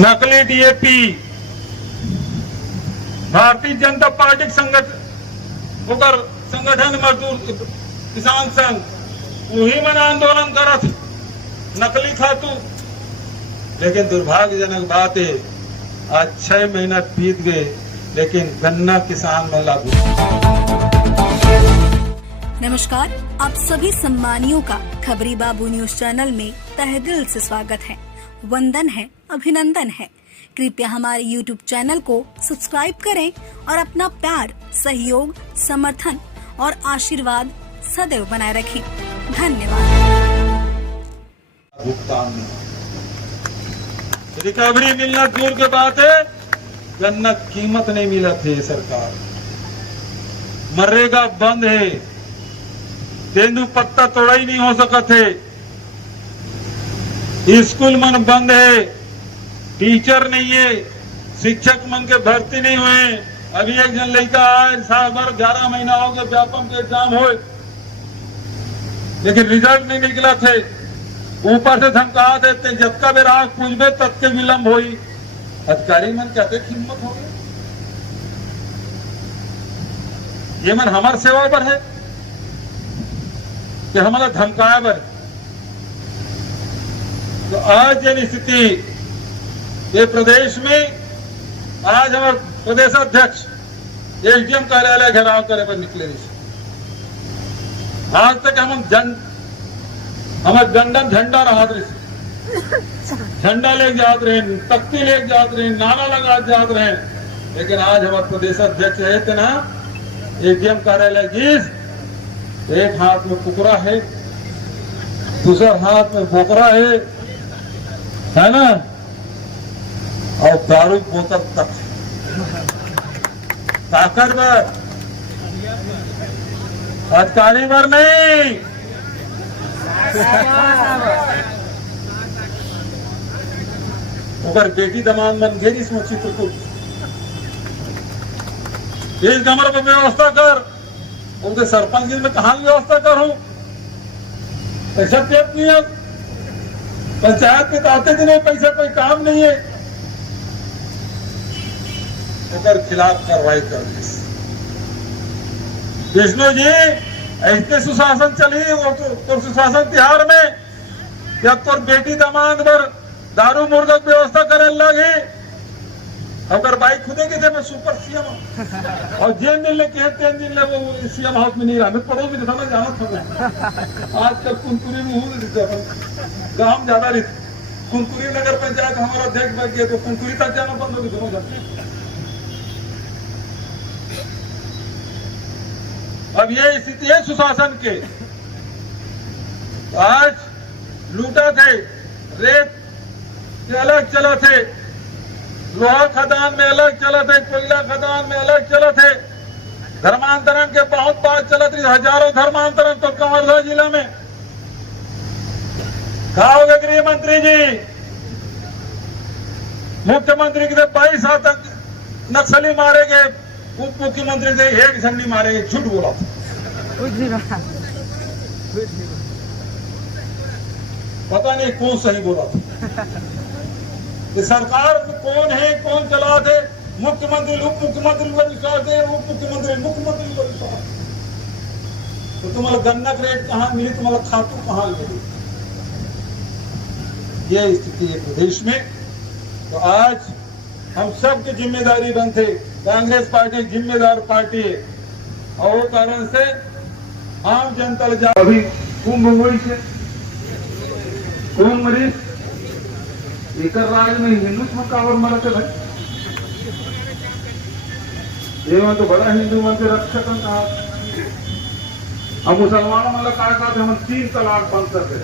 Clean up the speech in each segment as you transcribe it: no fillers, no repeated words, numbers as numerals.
नकली DAP, Bharatiya Janata party संगठन मजदूर किसान संघ वही मन आंदोलन करत नकली खातू। लेकिन दुर्भाग्यजनक बात है आज 6 महीना बीत गए लेकिन गन्ना किसान में लागू। नमस्कार, आप सभी सम्मानियों का खबरी बाबू न्यूज चैनल में तहे दिल से स्वागत है, वंदन है, अभिनंदन है। कृपया हमारे YouTube चैनल को सब्सक्राइब करें और अपना प्यार, सहयोग, समर्थन और आशीर्वाद सदैव बनाए रखें। धन्यवाद। भुगतान रिकवरी मिलना दूर के बात है, गन्ना कीमत नहीं मिला थे। सरकार मरेगा बंद है, तेंदु पत्ता तोड़ा ही नहीं हो सका थे। स्कूल मन बंद है, टीचर नहीं है, शिक्षक मन के भर्ती नहीं हुए। अभी एक जन लड़का आए, साल भर 11 महीना हो गया व्यापम के एग्जाम हो, लेकिन रिजल्ट नहीं निकला थे। ऊपर से धमका देते जब का बेरा पूछबे तब के विलंब होई। अधिकारी मन कहते हिम्मत हो गई, ये मन हमार सेवा पर है कि हमारा धमकाया बर। तो आज ये स्थिति ये प्रदेश में, आज हमारे प्रदेश अध्यक्ष एसडीएम कार्यालय घेराव करे पर निकले। आज तक हमारे गंडम झंडा रहा, झंडा लेके जाते रहे, तख्ती लेके जाते रहे, नारा लगा जाते रहे। लेकिन आज हमारे प्रदेश अध्यक्ष है थे ना एसडीएम कार्यालय जीस, एक हाथ में कुकरा है, दूसरा हाथ में बोकरा है ना, और दारू बोतल तक ताकत बर, अधिकारी बर नहीं। अगर बेटी दमान मन घेरी इसमें चित्रकूट इस कमर पर व्यवस्था कर, उनके सरपंच में कहा व्यवस्था करूं। पैसा पेट नहीं है, पंचायत के आते दिन पैसा कोई काम नहीं है, उनके खिलाफ कार्रवाई कर दी। विष्णु जी ऐसे सुशासन चली तो सुशासन तिहार में जब तो बेटी दमाद पर दारू मुर्गा व्यवस्था करे लगे। अगर बाइक खुदे के थे मैं सुपर सीएम और जेल दिन लेके 3 दिन ले वो सीएम हाउस में नहीं रहा, मैं पड़ोस में था जाना था। आजकल कुनकुरी में हूँ, गांव ज्यादा रही। कुनकुरी नगर पंचायत हमारा अध्यक्ष बन गया तो कुनकुरी तक जाना बंद हो गई दोनों जाते। अब ये स्थिति है सुशासन के। आज लूटा थे, रेत के अलग चला थे, लोहा खदान में अलग चला थे, कोयला खदान में अलग चला थे, धर्मांतरण के बहुत बात चला थी, हजारों धर्मांतरण तो कवर्धा जिला में। कहा होगा गृह मंत्री जी, मुख्यमंत्री के 22 आतंक नक्सली मारे गए, उप मुख्यमंत्री से एक झंडी मारेंगे, झूठ बोला था। पता नहीं कौन सही बोला था। ये सरकार कौन है, कौन चला थे? मुख्यमंत्री उप मुख्यमंत्री पर विश्वास है, उप मुख्यमंत्री मुख्यमंत्री पर विश्वास। तो तुम्हारा गन्ना रेट कहां मिली, तुम्हारा खातू कहां मिली? ये स्थिति है प्रदेश में। तो आज हम सब की जिम्मेदारी बनते, कांग्रेस पार्टी जिम्मेदार पार्टी है और वो कारण से आम जनता अभी कुंभ हुई से कुंभ मरीज एक राज में हिंदुत्व कावर मरते भाई, ये तो बड़ा हिंदू मन से रक्षक कहा। अब मुसलमानों मतलब क्या कहते हम 3 तलाक बंद कर दे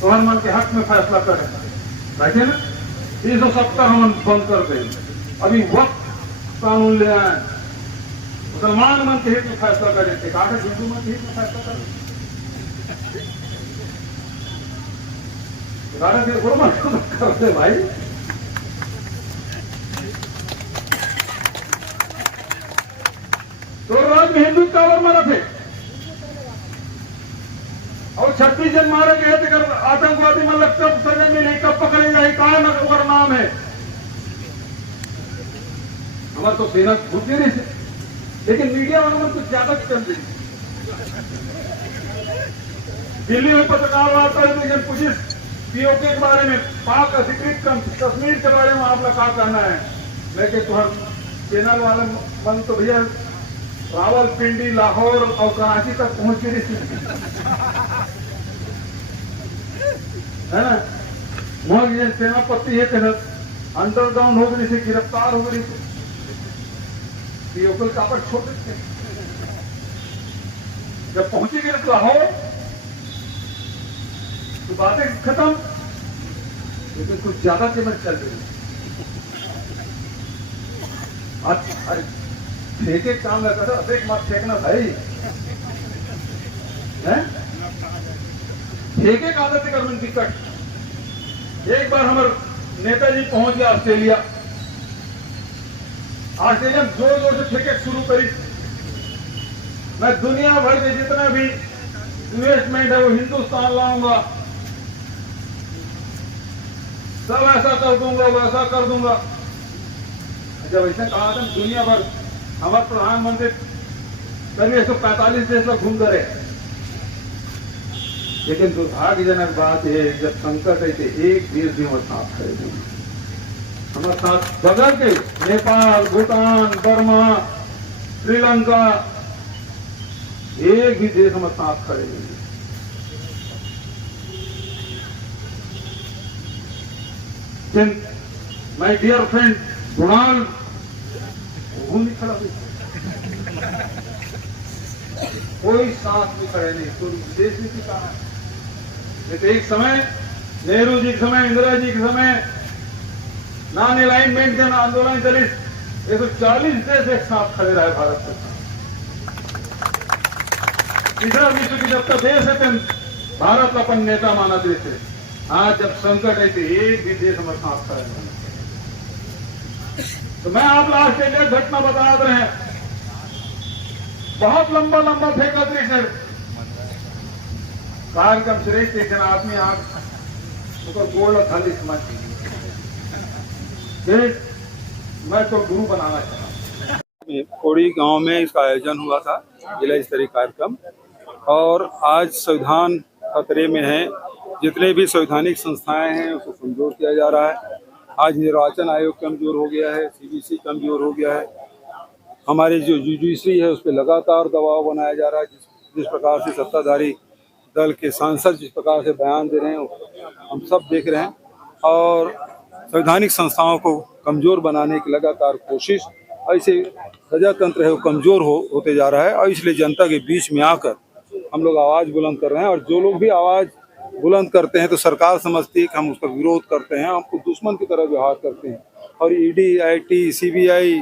तो हम मन के हक में फैसला करें, बैठे ना 370 हम बंद कर दे। अभी वक्त कानून ले आए, मुसलमान मन के हित में फैसला करें, हिंदू मन के हित में फैसला करें। करते भाई तो राज में हिंदू कावर मरा थे और 26 जन मारे गए थे आतंकवादी मतलब कब सजा मिली, कब पकड़े जाए, कहा न नाम है। हमारे तो सेना घुटने नहीं से, लेकिन मीडिया वालों में कुछ ज्यादा चल रही। दिल्ली में पत्रकार वार्ता है, लेकिन पुलिस पीओके के बारे में, पाक अधिकृत कश्मीर के बारे में आप लोग क्या कहना है? लेकिन तुम्हारा चैनल वाले मन तो भैया रावलपिंडी, लाहौर और कराची तक पहुंच के नहीं है ना। वहां ये सेनापति है तहत अंडरग्राउंड हो गई से गिरफ्तार हो गई थे, पीओके कापड़ छोड़ देते। जब पहुंची गए लाहौर तो बातें खत्म, लेकिन कुछ ज्यादा कीमत चल रही। आज फेंके काम लगा था, अतिरिक्त मत फेंकना भाई, हैं? फेंके का आदत कर उनकी कट। एक बार हमारे नेताजी पहुंच गया ऑस्ट्रेलिया, ऑस्ट्रेलिया में जोर जोर से फेंके शुरू करी। मैं दुनिया भर के जितना भी इन्वेस्टमेंट है वो हिंदुस्तान लाऊंगा, सब ऐसा कर दूंगा, वैसा कर दूंगा। जब ऐसा कहा था दुनिया भर, हमारे प्रधानमंत्री करीब 145 देश में घूम करे। लेकिन दुर्भाग्यजनक बात है, जब संकट है तो एक देश भी हमारे साथ खड़े नहीं। हमारे साथ बगल के नेपाल, भूटान, बर्मा, श्रीलंका, एक भी देश हमारे साथ खड़े नहीं। माय डियर फ्रेंड डोनाल्ड, वो नहीं खड़ा हुआ, कोई साथ में खड़े नहीं, कोई देश नहीं कहा। लेकिन एक समय नेहरू जी के समय, इंदिरा जी के समय नॉन अलाइनमेंट जन आंदोलन चली, 140 देश एक साथ खड़े रहे भारत के साथ। तीसरा विश्व की जब तक देश है भारत का अपन नेता माना देश है। आज जब संकट है तो एक भी देश हमारे साथ खड़े नहीं। तो मैं आप लास्ट एक घटना बता रहे हैं, बहुत लंबा लंबा फेंका दृश्य कार्यक्रम श्रेष्ठ लेकिन आदमी आप तो गोल्ड खाली समझ, मैं तो गुरु बनाना चाहता। कोड़ी गांव में इसका आयोजन हुआ था, जिला स्तरीय कार्यक्रम, और आज संविधान खतरे में है। जितने भी संवैधानिक संस्थाएं हैं उसको कमजोर किया जा रहा है। आज निर्वाचन आयोग कमजोर हो गया है, सीबीसी कमजोर हो गया है, हमारी जो जुडिशरी है उस पर लगातार दबाव बनाया जा रहा है। जिस प्रकार से सत्ताधारी दल के सांसद जिस प्रकार से बयान दे रहे हैं हम सब देख रहे हैं, और संवैधानिक संस्थाओं को कमज़ोर बनाने की लगातार कोशिश, ऐसे प्रजातंत्र है वो कमज़ोर होते जा रहा है। और इसलिए जनता के बीच में आकर हम लोग आवाज़ बुलंद कर रहे हैं, और जो लोग भी आवाज़ बुलंद करते हैं तो सरकार समझती है कि हम उसका विरोध करते हैं, हमको दुश्मन की तरह व्यवहार करते हैं। और ईडी, आईटी, सीबीआई,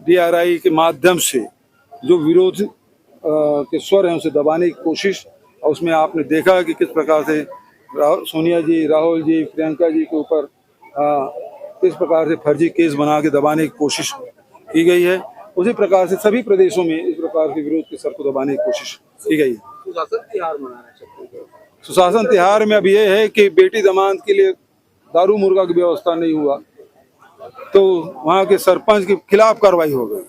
डीआरआई के माध्यम से जो विरोध के स्वर हैं उसे दबाने की कोशिश, और उसमें आपने देखा कि किस प्रकार से सोनिया जी, राहुल जी, प्रियंका जी के ऊपर किस प्रकार से फर्जी केस बना के दबाने की कोशिश की गई है। उसी प्रकार से सभी प्रदेशों में इस प्रकार के विरोध के स्वर को दबाने की कोशिश की गई है। सुशासन तिहार मनाना चाहते हैं। सुशासन तिहार में अब ये है कि बेटी दामाद के लिए दारू मुर्गा की व्यवस्था नहीं हुआ तो वहाँ के सरपंच के खिलाफ कार्रवाई हो गई,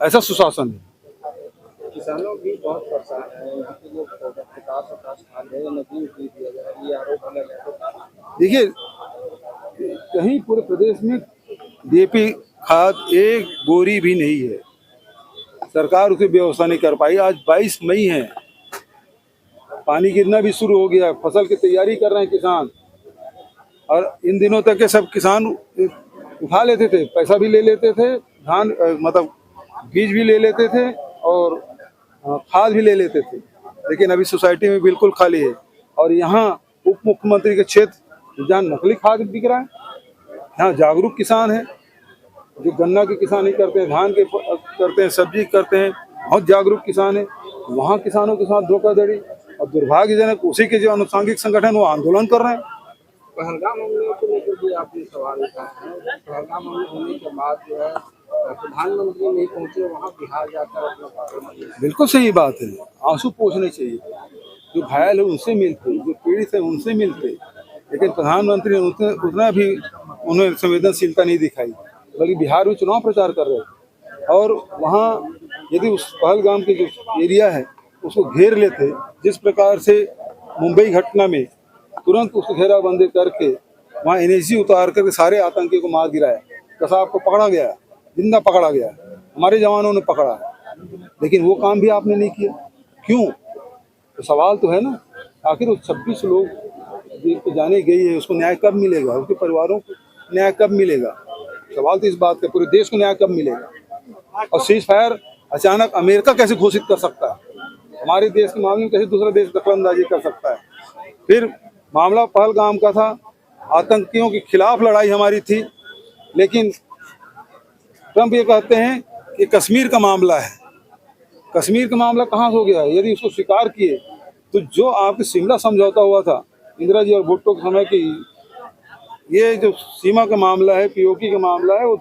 ऐसा सुशासन है। किसानों भी बहुत परेशान है, यहाँ के लोग नदी उठी दिया जा रहा है, ये आरोप लगा। देखिए कहीं पूरे प्रदेश में डीएपी खाद एक बोरी भी नहीं है, सरकार उसकी व्यवस्था नहीं कर पाई। आज 22 मई है, पानी गिरना भी शुरू हो गया, फसल की तैयारी कर रहे हैं किसान, और इन दिनों तक के सब किसान उठा लेते थे, पैसा भी ले लेते थे, धान मतलब बीज भी ले लेते थे और खाद भी ले लेते थे, लेकिन अभी सोसाइटी में बिल्कुल खाली है। और यहाँ उप मुख्यमंत्री के क्षेत्र जहाँ नकली खाद बिक रहा है, यहाँ जागरूक किसान है, जो गन्ना के किसान ही करते हैं, धान के करते हैं, सब्जी करते हैं, बहुत जागरूक किसान है, वहाँ किसानों के साथ धोखाधड़ी। और दुर्भाग्यजनक उसी के जो अनुसांगिक संगठन वो आंदोलन कर रहे हैं। पहलगाम हमले को लेकर भी आप ये सवाल उठाए हैं। पहलगाम हमले होने के बाद जो है प्रधानमंत्री नहीं पहुंचे वहाँ, बिहार जाकर अपना, बिल्कुल सही बात है, आंसू पोंछने चाहिए। जो घायल है उनसे मिलते, जो पीड़ित है उनसे मिलते, लेकिन प्रधानमंत्री ने उतना भी उन्हें संवेदनशीलता नहीं दिखाई, बल्कि बिहार में चुनाव प्रचार कर रहे थे और वहाँ यदि उस पहलगाम के जो एरिया है उसको घेर लेते, जिस प्रकार से मुंबई घटना में तुरंत उसको घेराबंदी करके वहाँ NSG उतार करके सारे आतंकियों को मार गिराया, कसाब को पकड़ा गया, जिंदा पकड़ा गया, हमारे जवानों ने पकड़ा, लेकिन वो काम भी आपने नहीं किया। क्यों? तो सवाल तो है ना, आखिर वो 26 लोग जेल पे जाने गई है, उसको न्याय कब मिलेगा? उसके परिवारों को न्याय कब मिलेगा? सवाल तो इस बात का, पूरे देश को न्याय कब मिलेगा? और सीज फायर अचानक अमेरिका कैसे घोषित कर सकता है? हमारे देश के मामले में कैसे दूसरा देश दखलंदाजी कर सकता है? फिर मामला पहलगाम का था, आतंकियों के खिलाफ लड़ाई हमारी थी, लेकिन ट्रंप ये कहते हैं कि कश्मीर का मामला है। कश्मीर का मामला कहाँ हो गया? यदि उसको स्वीकार किए तो जो आपके शिमला समझौता हुआ था इंदिरा जी और भुट्टो के समय की, ये जो सीमा का मामला है, POK का मामला है, वो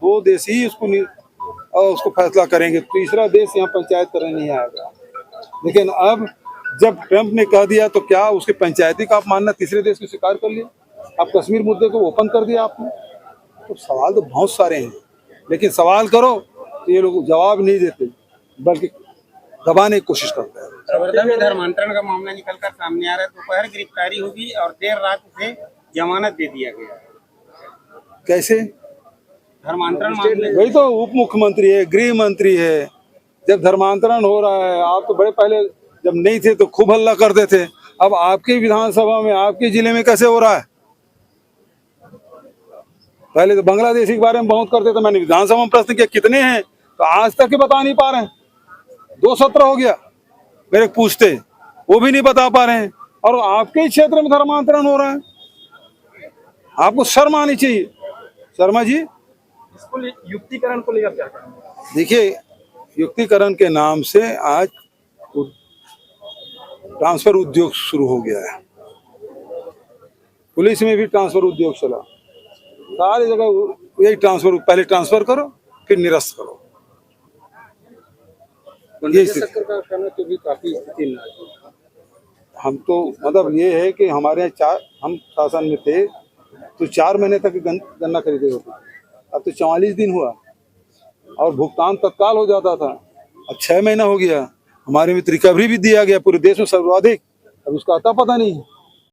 दो देश ही उसको फैसला करेंगे, तीसरा देश यहाँ पंचायत करने नहीं आएगा। लेकिन अब जब ट्रंप ने कह दिया तो क्या उसके पंचायती का आप मानना तीसरे देश को स्वीकार कर लिया? आप कश्मीर मुद्दे को ओपन कर दिया आपने। तो सवाल तो बहुत सारे हैं, लेकिन सवाल करो तो ये लोग जवाब नहीं देते, बल्कि दबाने की कोशिश करते हैं। वर्धा में धर्मांतरण का मामला निकलकर सामने आ रहा है, दोपहर गिरफ्तारी होगी और देर रात उसे जमानत दे दिया गया। कैसे? धर्मांतरण मामले वही तो उप मुख्यमंत्री है, गृह मंत्री है, जब धर्मांतरण हो रहा है, आप तो बड़े पहले जब नहीं थे तो खूब हल्ला करते थे, अब आपके विधानसभा में, आपके जिले में कैसे हो रहा है? पहले तो बांग्लादेशी के बारे में बहुत करते थे, मैंने विधानसभा में प्रश्न किया कितने हैं, तो आज तक ही बता नहीं पा रहे हैं। 2 सत्र हो गया मेरे पूछते, वो भी नहीं बता पा रहे हैं, और आपके ही क्षेत्र में धर्मांतरण हो रहा है। आपको शर्म आनी चाहिए। शर्मा जी, इसको युक्तिकरण को लेकर क्या करें? देखिए, युक्तिकरण के नाम से आज ट्रांसफर उद्योग शुरू हो गया है। पुलिस में भी ट्रांसफर उद्योग चला, सारी जगह यही ट्रांसफर, पहले ट्रांसफर करो फिर निरस्त करो। ये सरकार का कहना तो भी काफी स्थिति नाजुक है। हम तो मतलब ये है कि हमारे यहाँ हम शासन में थे तो 4 महीने तक गन्ना खरीदे होते, अब तो 44 दिन हुआ और भुगतान तत्काल हो जाता था। अब 6 महीना हो गया, हमारे में रिकवरी भी दिया गया, पूरे देश में सर्वाधिक, अब उसका अता पता नहीं है।